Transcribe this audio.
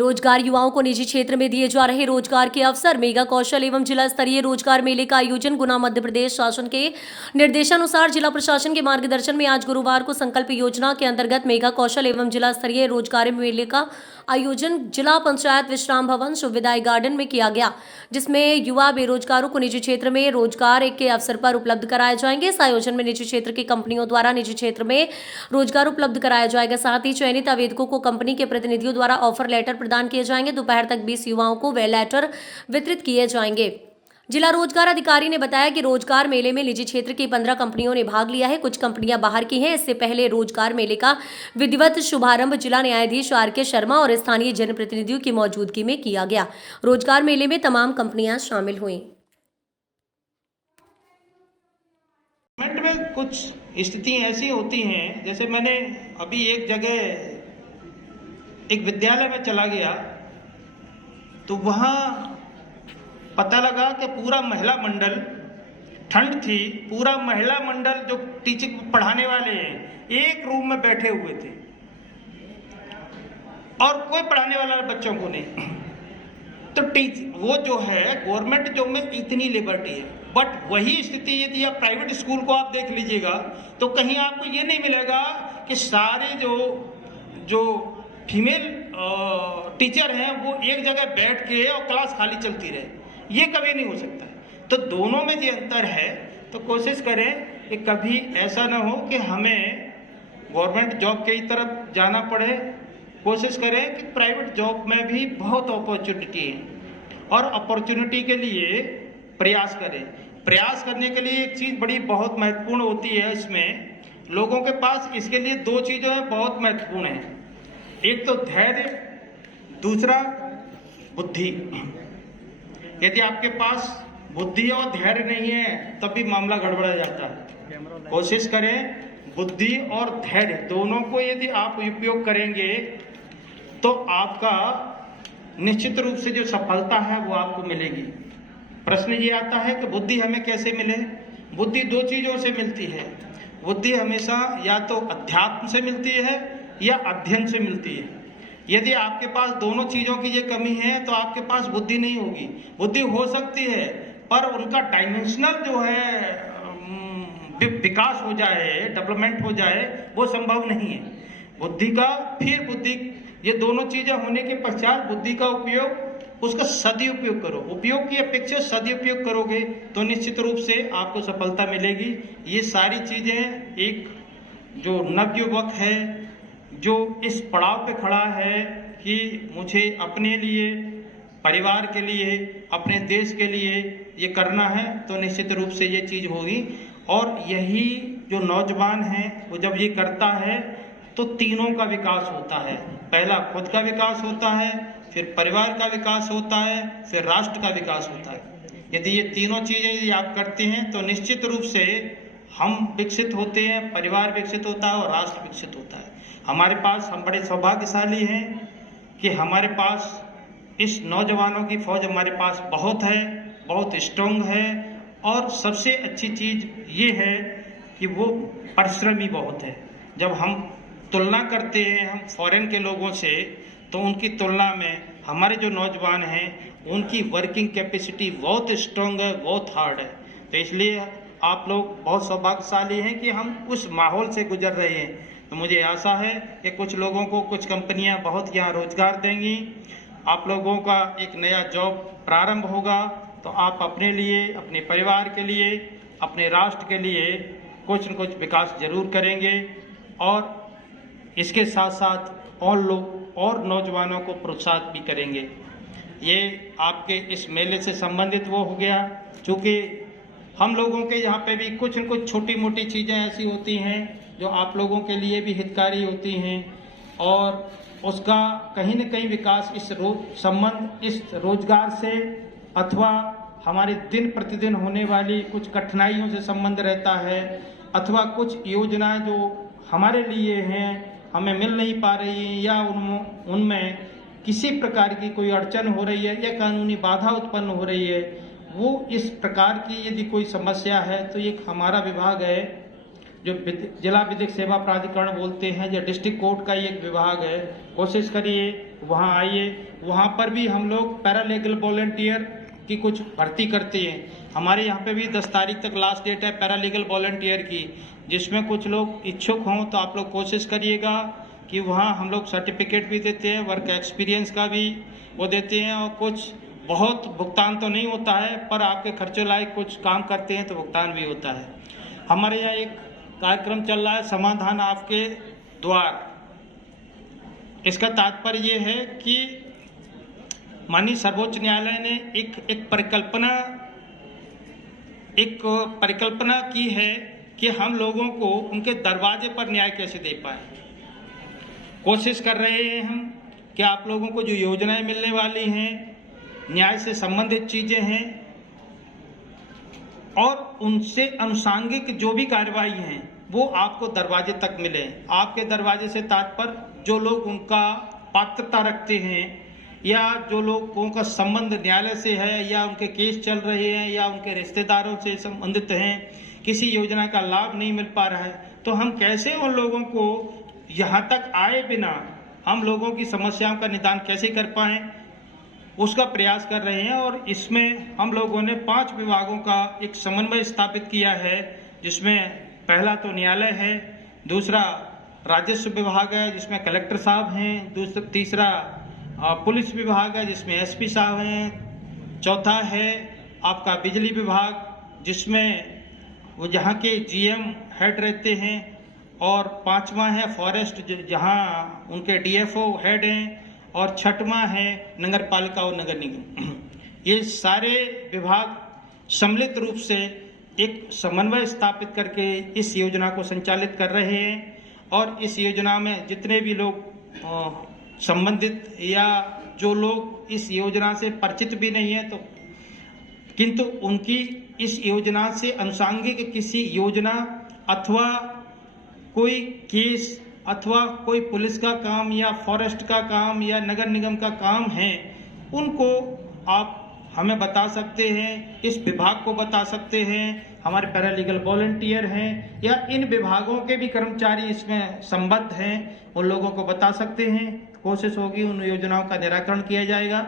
बेरोजगार युवाओं को निजी क्षेत्र में दिए जा रहे रोजगार के अवसर, मेगा कौशल एवं जिला स्तरीय रोजगार मेले का आयोजन गुना मध्य प्रदेश शासन के निर्देशानुसार जिला प्रशासन के मार्गदर्शन में आज गुरुवार को संकल्प योजना के अंतर्गत मेगा कौशल एवं जिला स्तरीय रोजगार मेले का आयोजन जिला पंचायत विश्राम भवन सुविधाई गार्डन में किया गया, जिसमें युवा बेरोजगारों को निजी क्षेत्र में रोजगार के अवसर पर उपलब्ध कराए जाएंगे। इस आयोजन में निजी क्षेत्र की कंपनियों द्वारा निजी क्षेत्र में रोजगार उपलब्ध कराया जाएगा। साथ ही चयनित आवेदकों को कंपनी के प्रतिनिधियों द्वारा ऑफर लेटर प्रदान किए जाएंगे। दोपहर तक 20 युवाओं को वे लेटर वितरित किए जाएंगे। जिला रोजगार अधिकारी ने बताया कि रोजगार मेले में निजी क्षेत्र की 15 कंपनियों ने भाग लिया है। कुछ कंपनियां बाहर की हैं। इससे पहले रोजगार मेले का विधिवत शुभारंभ जिला न्यायाधीश RK शर्मा और स्थानीय जनप्रतिनिधियों की मौजूदगी में किया गया। रोजगार मेले में तमाम कंपनियां शामिल हुई। में कुछ स्थिति ऐसी होती हैं, जैसे मैंने अभी एक जगह एक विद्यालय में चला गया तो वहाँ पता लगा कि पूरा महिला मंडल, ठंड थी, पूरा महिला मंडल जो टीचिंग पढ़ाने वाले हैं एक रूम में बैठे हुए थे और कोई पढ़ाने वाला बच्चों को नहीं। तो वो जो है गवर्नमेंट जॉब में इतनी लिबर्टी है, बट वही स्थिति यदि आप प्राइवेट स्कूल को आप देख लीजिएगा तो कहीं आपको ये नहीं मिलेगा कि सारे जो फीमेल टीचर हैं वो एक जगह बैठ के और क्लास खाली चलती रहे। ये कभी नहीं हो सकता है। तो दोनों में जो अंतर है, तो कोशिश करें कि कभी ऐसा ना हो कि हमें गवर्नमेंट जॉब की तरफ जाना पड़े। कोशिश करें कि प्राइवेट जॉब में भी बहुत अपॉर्चुनिटी है और अपॉर्चुनिटी के लिए प्रयास करें। प्रयास करने के लिए एक चीज़ बड़ी बहुत महत्वपूर्ण होती है। इसमें लोगों के पास इसके लिए दो चीज़ें हैं, बहुत महत्वपूर्ण है। एक तो धैर्य, दूसरा बुद्धि। यदि आपके पास बुद्धि और धैर्य नहीं है तब भी मामला गड़बड़ा जाता है। कोशिश करें बुद्धि और धैर्य दोनों को यदि आप उपयोग करेंगे तो आपका निश्चित रूप से जो सफलता है वो आपको मिलेगी। प्रश्न ये आता है कि बुद्धि हमें कैसे मिले। बुद्धि दो चीजों से मिलती है। बुद्धि हमेशा या तो अध्यात्म से मिलती है या अध्ययन से मिलती है। यदि आपके पास दोनों चीजों की ये कमी है तो आपके पास बुद्धि नहीं होगी। बुद्धि हो सकती है पर उनका डायमेंशनल जो है विकास हो जाए, डेवलपमेंट हो जाए, वो संभव नहीं है। बुद्धि ये दोनों चीजें होने के पश्चात बुद्धि का उपयोग, उसका सदुपयोग करो। उपयोग की अपेक्षा सदुपयोग करोगे तो निश्चित रूप से आपको सफलता मिलेगी। ये सारी चीजें एक जो नवयुवक है जो इस पड़ाव पे खड़ा है कि मुझे अपने लिए, परिवार के लिए, अपने देश के लिए ये करना है, तो निश्चित रूप से ये चीज होगी। और यही जो नौजवान है वो जब ये करता है तो तीनों का विकास होता है। पहला खुद का विकास होता है, फिर परिवार का विकास होता है, फिर राष्ट्र का विकास होता है। यदि ये तीनों चीजें यदि आप करते हैं तो निश्चित रूप से हम विकसित होते हैं, परिवार विकसित होता है और राष्ट्र विकसित होता है। हम बड़े सौभाग्यशाली हैं कि हमारे पास इस नौजवानों की फौज हमारे पास बहुत है, बहुत स्ट्रॉन्ग है। और सबसे अच्छी चीज ये है कि वो परिश्रमी बहुत है। जब हम तुलना करते हैं हम फॉरेन के लोगों से, तो उनकी तुलना में हमारे जो नौजवान हैं उनकी वर्किंग कैपेसिटी बहुत स्ट्रॉन्ग है, बहुत हार्ड है। तो इसलिए आप लोग बहुत सौभाग्यशाली हैं कि हम उस माहौल से गुजर रहे हैं। तो मुझे आशा है कि कुछ लोगों को कुछ कंपनियां बहुत यहाँ रोजगार देंगी, आप लोगों का एक नया जॉब प्रारंभ होगा, तो आप अपने लिए, अपने परिवार के लिए, अपने राष्ट्र के लिए कुछ न कुछ विकास जरूर करेंगे। और इसके साथ साथ और लोग और नौजवानों को प्रोत्साहित भी करेंगे। ये आपके इस मेले से संबंधित वो हो गया। चूँकि हम लोगों के यहाँ पे भी कुछ न कुछ छोटी मोटी चीज़ें ऐसी होती हैं जो आप लोगों के लिए भी हितकारी होती हैं और उसका कहीं न कहीं विकास इस रोजगार से अथवा हमारे दिन प्रतिदिन होने वाली कुछ कठिनाइयों से संबंध रहता है, अथवा कुछ योजनाएं जो हमारे लिए हैं हमें मिल नहीं पा रही है या उनमें किसी प्रकार की कोई अड़चन हो रही है या कानूनी बाधा उत्पन्न हो रही है, वो इस प्रकार की यदि कोई समस्या है तो एक हमारा विभाग है जो जिला विधिक सेवा प्राधिकरण बोलते हैं, या डिस्ट्रिक्ट कोर्ट का ही एक विभाग है। कोशिश करिए वहाँ आइए। वहाँ पर भी हम लोग पैरालीगल वॉलंटियर की कुछ भर्ती करते हैं। हमारे यहाँ पे भी 10 तारीख तक लास्ट डेट है पैरालीगल वॉलंटियर की, जिसमें कुछ लोग इच्छुक हों तो आप लोग कोशिश करिएगा कि वहाँ हम लोग सर्टिफिकेट भी देते हैं, वर्क एक्सपीरियंस का भी वो देते हैं, और कुछ बहुत भुगतान तो नहीं होता है, पर आपके खर्चों लायक कुछ काम करते हैं तो भुगतान भी होता है। हमारे यहाँ एक कार्यक्रम चल रहा है समाधान आपके द्वार। इसका तात्पर्य ये है कि माननीय सर्वोच्च न्यायालय ने एक परिकल्पना की है कि हम लोगों को उनके दरवाजे पर न्याय कैसे दे पाए। कोशिश कर रहे हैं हम कि आप लोगों को जो योजनाएं मिलने वाली हैं, न्याय से संबंधित चीजें हैं, और उनसे अनुसांगिक जो भी कार्रवाई हैं वो आपको दरवाजे तक मिले। आपके दरवाजे से तात्पर्य जो लोग उनका पात्रता रखते हैं, या जो लोगों का संबंध न्यायालय से है, या उनके केस चल रहे हैं, या उनके रिश्तेदारों से संबंधित हैं, किसी योजना का लाभ नहीं मिल पा रहा है, तो हम कैसे उन लोगों को यहाँ तक आए बिना हम लोगों की समस्याओं का निदान कैसे कर पाएं, उसका प्रयास कर रहे हैं। और इसमें हम लोगों ने 5 विभागों का एक समन्वय स्थापित किया है, जिसमें पहला तो न्यायालय है, दूसरा राजस्व विभाग है जिसमें कलेक्टर साहब हैं, तीसरा पुलिस विभाग है जिसमें एसपी साहब हैं, चौथा है आपका बिजली विभाग जिसमें वो जहाँ के जीएम हेड रहते हैं, और 5वां है फॉरेस्ट जहाँ उनके डीएफओ हेड हैं, और 6वां है नगर पालिका और नगर निगम। ये सारे विभाग सम्मिलित रूप से एक समन्वय स्थापित करके इस योजना को संचालित कर रहे हैं। और इस योजना में जितने भी लोग संबंधित या जो लोग इस योजना से परिचित भी नहीं है, तो किंतु उनकी इस योजना से अनुसांगिक किसी योजना अथवा कोई केस अथवा कोई पुलिस का काम या फॉरेस्ट का काम या नगर निगम का काम है, उनको आप हमें बता सकते हैं, इस विभाग को बता सकते हैं, हमारे पैरालीगल वॉलंटियर हैं, या इन विभागों के भी कर्मचारी इसमें संबद्ध हैं, उन लोगों को बता सकते हैं। कोशिश होगी उन योजनाओं का निराकरण किया जाएगा।